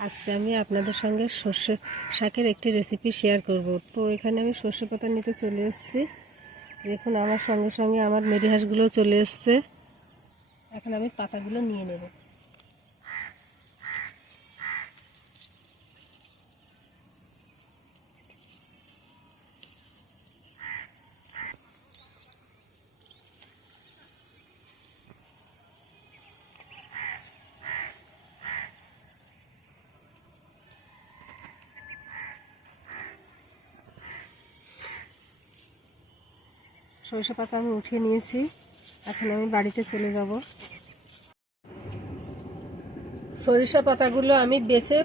আজকে আমি আপনাদের সঙ্গে সর্ষে শাকের একটি রেসিপি শেয়ার করব। তো এখানে আমি সর্ষে পাতা নিতে চলে এসেছি। দেখুন, আমার সঙ্গে সঙ্গে আমার মেরি হাঁসগুলোও চলে এসছে। এখন আমি পাতাগুলো নিয়ে নেব। সরষে পাতা আমি উঠিয়ে নিয়েছি। এখন আমি বাড়িতে চলে যাব। সরিষা পাতাগুলো আমি বেছে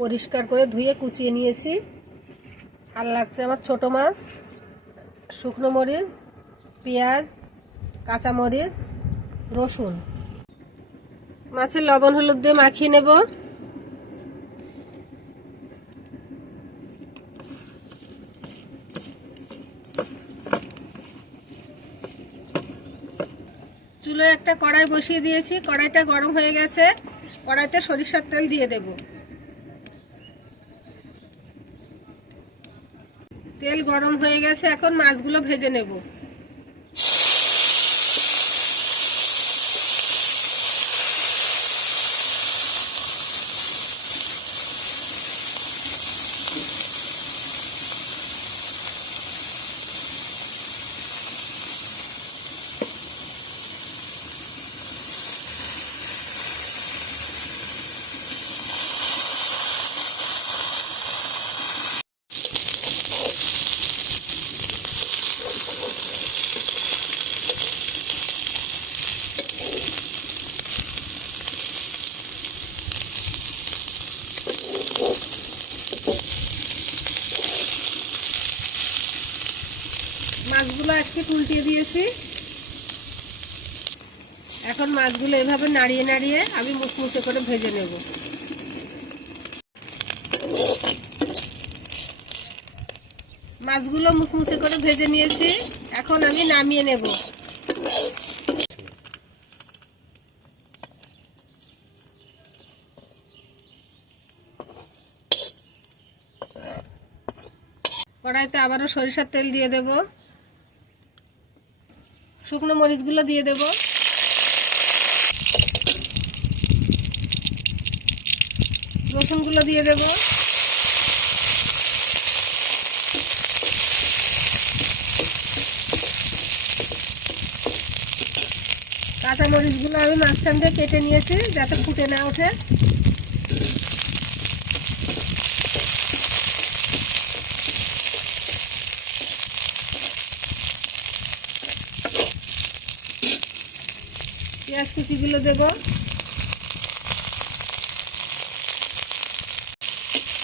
পরিষ্কার করে ধুয়ে কুচিয়ে নিয়েছি। আর লাগছে আমার ছোট মাছ, শুকনো মরিচ, পেঁয়াজ কাঁচামরিচ রসুন। মাছের লবণ হলুদ দিয়ে মাখিয়ে নেব। চুলোয় একটা কড়াই বসিয়ে দিয়েছি, কড়াইটা গরম হয়ে গেছে, কড়াইতে সরিষার তেল দিয়ে দেব। তেল গরম হয়ে গেছে, এখন মাছগুলো ভেজে নেব। উল্টিয়ে দিয়েছি। এখন মাছগুলো এভাবে নাড়িয়ে নাড়িয়ে আমি মুচমুচে করে ভেজে নেব। মাছগুলো মুচমুচে করে ভেজে নিয়েছি। এখন আমি নামিয়ে নেব। কড়াইতে আবারও সরিষার তেল দিয়ে দেব। শুকনো মরিচগুলো দিয়ে দেব। রসুনগুলো দিয়ে দেব। কাঁচা মরিচগুলো আমি মাঝখান দিয়ে কেটে নিয়েছি যাতে ফুটে না ওঠে। পেঁয়াজ কুচিগুলো দেব।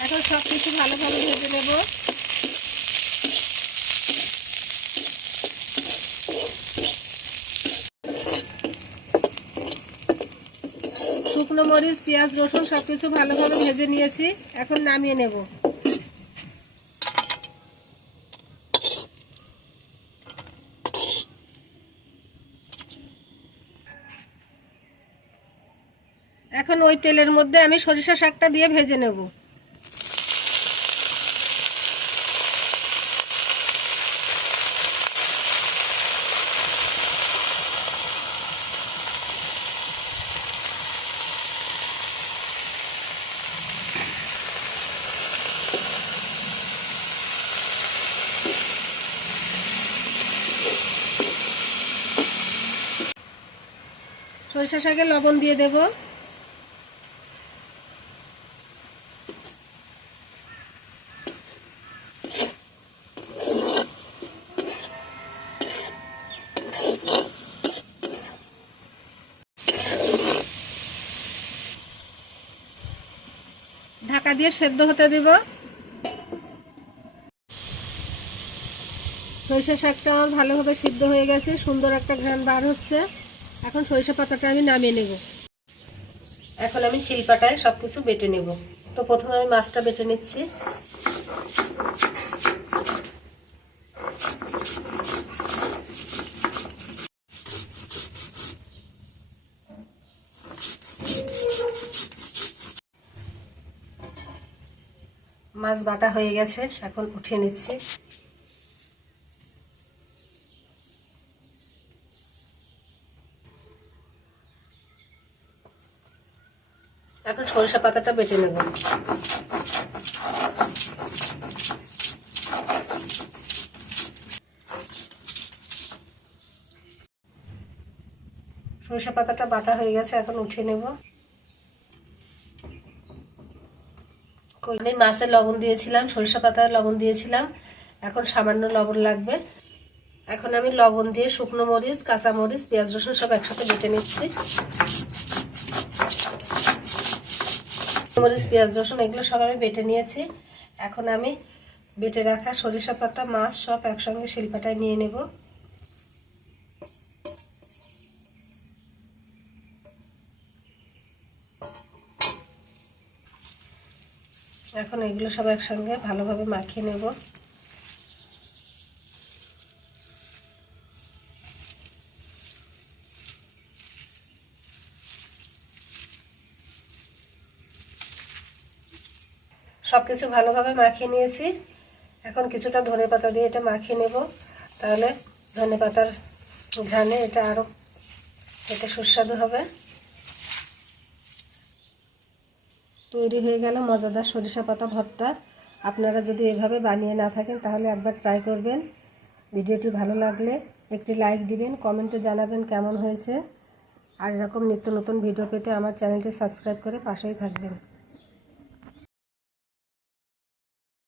এখন সব কিছু ভালোভাবে ভেজে নেব। শুকনো মরিচ, পেঁয়াজ, রসুন সব কিছু ভালোভাবে ভেজে নিয়েছি। এখন নামিয়ে নেব। এখন ওই তেলের মধ্যে আমি সরিষা শাকটা দিয়ে ভেজে নেব। সরিষা শাকে লবণ দিয়ে দেবো। দিয়ে সেদ্ধ হতে দিব। সরিষা শাকটা আমার ভালোভাবে সিদ্ধ হয়ে গেছে, সুন্দর একটা ঘ্রাণ বার হচ্ছে। এখন সরিষা পাতাটা আমি নামিয়ে নেব। এখন আমি শিলপাটায় সব কিছু বেটে নেব। তো প্রথমে আমি মাছটা বেটে নিচ্ছি। মাছ বাটা হয়ে গেছে, এখন উঠিয়ে নিচ্ছি। এখন সরিষা পাতাটা বেটে নেব। সরিষা পাতাটা বাটা হয়ে গেছে, এখন উঠিয়ে নেব। আমি মাছের লবণ দিয়েছিলাম, সরিষা পাতার লবণ দিয়েছিলাম, এখন সামান্য লবণ লাগবে। এখন আমি লবণ দিয়ে শুকনো মরিচ, কাঁচা মরিচ, পেঁয়াজ রসুন সব একসাথে বেটে নিচ্ছি। মরিচ, পেঁয়াজ রসুন এগুলো সব আমি বেটে নিয়েছি। এখন আমি বেটে রাখা সরিষা পাতা, মাছ সব একসঙ্গে শিল্পাটায় নিয়ে নেব। এখন এগুলো সব একসঙ্গে ভালোভাবে মাখিয়ে নেব। সব কিছু ভালোভাবে মাখিয়ে নিয়েছি। এখন কিছুটা ধনে পাতা দিয়ে এটা মাখিয়ে নেব। তাহলে ধনে পাতার ঘ্রাণে এটা আরও এটা সুস্বাদু হবে। তৈরি হয়ে গেল মজাদার সরিষা পাতা ভর্তা। আপনারা যদি এভাবে বানিয়ে না থাকেন, তাহলে একবার ট্রাই করবেন। ভিডিওটি ভালো লাগলে একটি লাইক দিবেন কমেন্টে জানাবেন কেমন হয়েছে। আর এরকম নিত্য নতুন ভিডিও পেতে আমার চ্যানেলটি সাবস্ক্রাইব করে পাশেই থাকবেন।